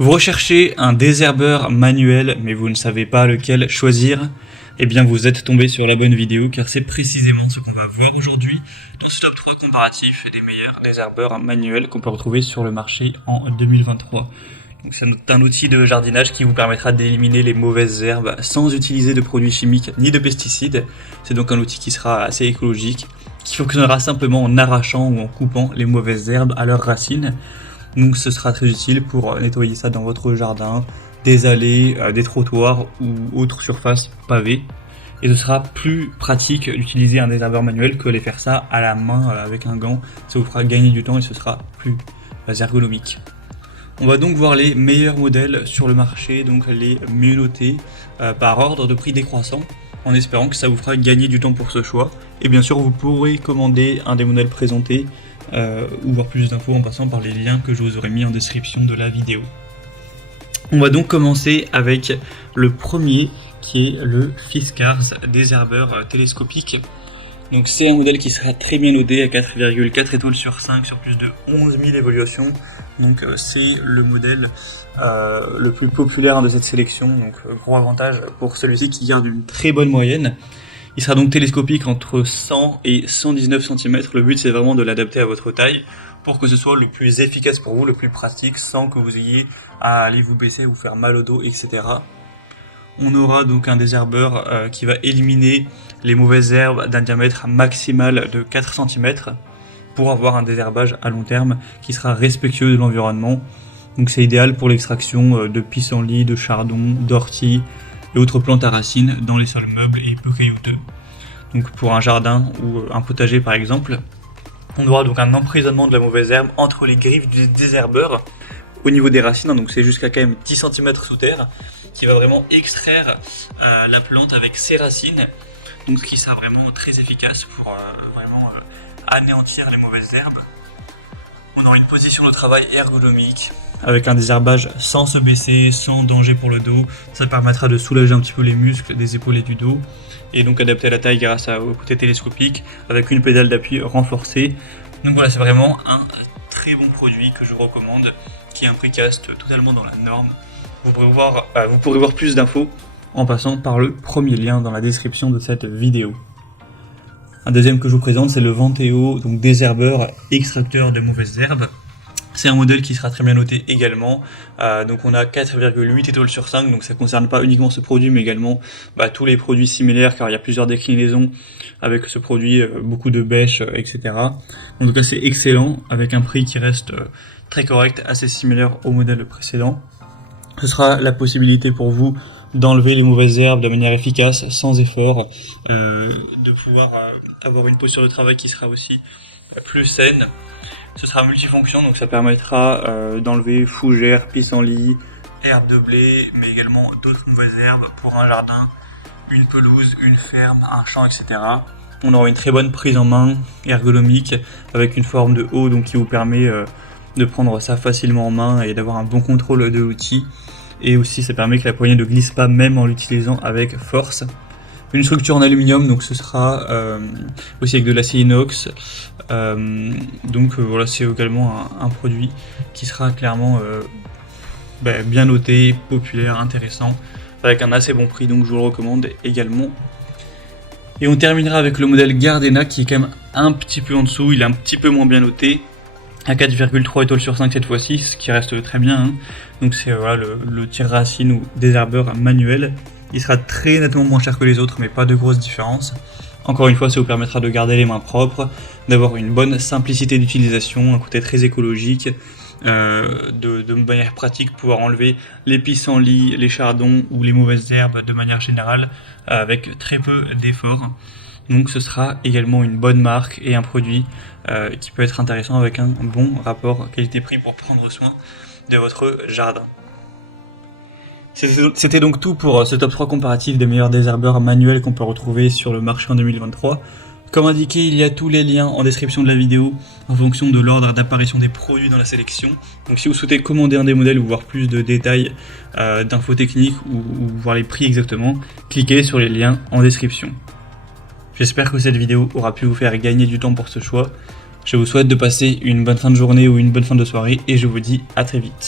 Vous recherchez un désherbeur manuel, mais vous ne savez pas lequel choisir? Eh bien, vous êtes tombé sur la bonne vidéo, car c'est précisément ce qu'on va voir aujourd'hui dans ce top 3 comparatif des meilleurs désherbeurs manuels qu'on peut retrouver sur le marché en 2023. Donc, c'est un outil de jardinage qui vous permettra d'éliminer les mauvaises herbes sans utiliser de produits chimiques ni de pesticides. C'est donc un outil qui sera assez écologique, qui fonctionnera simplement en arrachant ou en coupant les mauvaises herbes à leurs racines. Donc ce sera très utile pour nettoyer ça dans votre jardin, des allées, des trottoirs ou autres surfaces pavées. Et ce sera plus pratique d'utiliser un désherbeur manuel que de faire ça à la main avec un gant. Ça vous fera gagner du temps et ce sera plus ergonomique. On va donc voir les meilleurs modèles sur le marché, donc les mieux notés par ordre de prix décroissant, en espérant que ça vous fera gagner du temps pour ce choix. Et bien sûr, vous pourrez commander un des modèles présentés ou voir plus d'infos en passant par les liens que je vous aurai mis en description de la vidéo. On va donc commencer avec le premier qui est le Fiskars désherbeur télescopique. Donc c'est un modèle qui sera très bien noté à 4,4 étoiles sur 5 sur plus de 11 000 évaluations. Donc c'est le modèle le plus populaire de cette sélection. Donc gros avantage pour celui-ci qui garde une très bonne moyenne. Il sera donc télescopique entre 100 et 119 cm. Le but c'est vraiment de l'adapter à votre taille pour que ce soit le plus efficace pour vous, le plus pratique, sans que vous ayez à aller vous baisser, vous faire mal au dos, etc. On aura donc un désherbeur qui va éliminer les mauvaises herbes d'un diamètre maximal de 4 cm pour avoir un désherbage à long terme qui sera respectueux de l'environnement. Donc c'est idéal pour l'extraction de pissenlits, de chardon, d'orties et autres plantes à racines dans les sols meubles et peu caillouteux. Donc pour un jardin ou un potager par exemple, on aura donc un emprisonnement de la mauvaise herbe entre les griffes du désherbeur au niveau des racines, donc c'est jusqu'à quand même 10 cm sous terre, qui va vraiment extraire la plante avec ses racines, donc ce qui sera vraiment très efficace pour vraiment anéantir les mauvaises herbes. On aura une position de travail ergonomique, avec un désherbage sans se baisser, sans danger pour le dos. Ça permettra de soulager un petit peu les muscles des épaules et du dos, et donc adapter à la taille grâce au côté télescopique, avec une pédale d'appui renforcée. Donc voilà, c'est vraiment un très bon produit que je vous recommande, qui a un prix qui reste totalement dans la norme. Vous pourrez voir plus d'infos en passant par le premier lien dans la description de cette vidéo. Un deuxième que je vous présente, c'est le Venteo, donc désherbeur extracteur de mauvaises herbes. C'est un modèle qui sera très bien noté également. Donc on a 4,8 étoiles sur 5, donc ça ne concerne pas uniquement ce produit, mais également tous les produits similaires, car il y a plusieurs déclinaisons avec ce produit, beaucoup de bêches, etc. En tout cas c'est excellent, avec un prix qui reste très correct, assez similaire au modèle précédent. Ce sera la possibilité pour vous d'enlever les mauvaises herbes de manière efficace, sans effort, de pouvoir avoir une posture de travail qui sera aussi plus saine. Ce sera multifonction, donc ça permettra d'enlever fougères, pissenlits, herbes de blé, mais également d'autres mauvaises herbes pour un jardin, une pelouse, une ferme, un champ, etc. On aura une très bonne prise en main ergonomique avec une forme de haut, donc qui vous permet de prendre ça facilement en main et d'avoir un bon contrôle de l'outil. Et aussi ça permet que la poignée ne glisse pas même en l'utilisant avec force. Une structure en aluminium, donc ce sera aussi avec de l'acier inox. Voilà, c'est également un produit qui sera clairement bien noté, populaire, intéressant, avec un assez bon prix, donc je vous le recommande également. Et on terminera avec le modèle Gardena qui est quand même un petit peu en dessous, il est un petit peu moins bien noté, à 4,3 étoiles sur 5 cette fois-ci, ce qui reste très bien, hein. Donc c'est voilà, le tire-racine ou désherbeur manuel. Il sera très nettement moins cher que les autres, mais pas de grosse différence. Encore une fois, ça vous permettra de garder les mains propres, d'avoir une bonne simplicité d'utilisation, un côté très écologique, de manière pratique, pouvoir enlever les pissenlits, les chardons ou les mauvaises herbes de manière générale, avec très peu d'efforts. Donc ce sera également une bonne marque et un produit qui peut être intéressant avec un bon rapport qualité-prix pour prendre soin de votre jardin. C'était donc tout pour ce top 3 comparatif des meilleurs désherbeurs manuels qu'on peut retrouver sur le marché en 2023. Comme indiqué, il y a tous les liens en description de la vidéo en fonction de l'ordre d'apparition des produits dans la sélection. Donc si vous souhaitez commander un des modèles ou voir plus de détails, d'infos techniques ou voir les prix exactement, cliquez sur les liens en description. J'espère que cette vidéo aura pu vous faire gagner du temps pour ce choix. Je vous souhaite de passer une bonne fin de journée ou une bonne fin de soirée et je vous dis à très vite.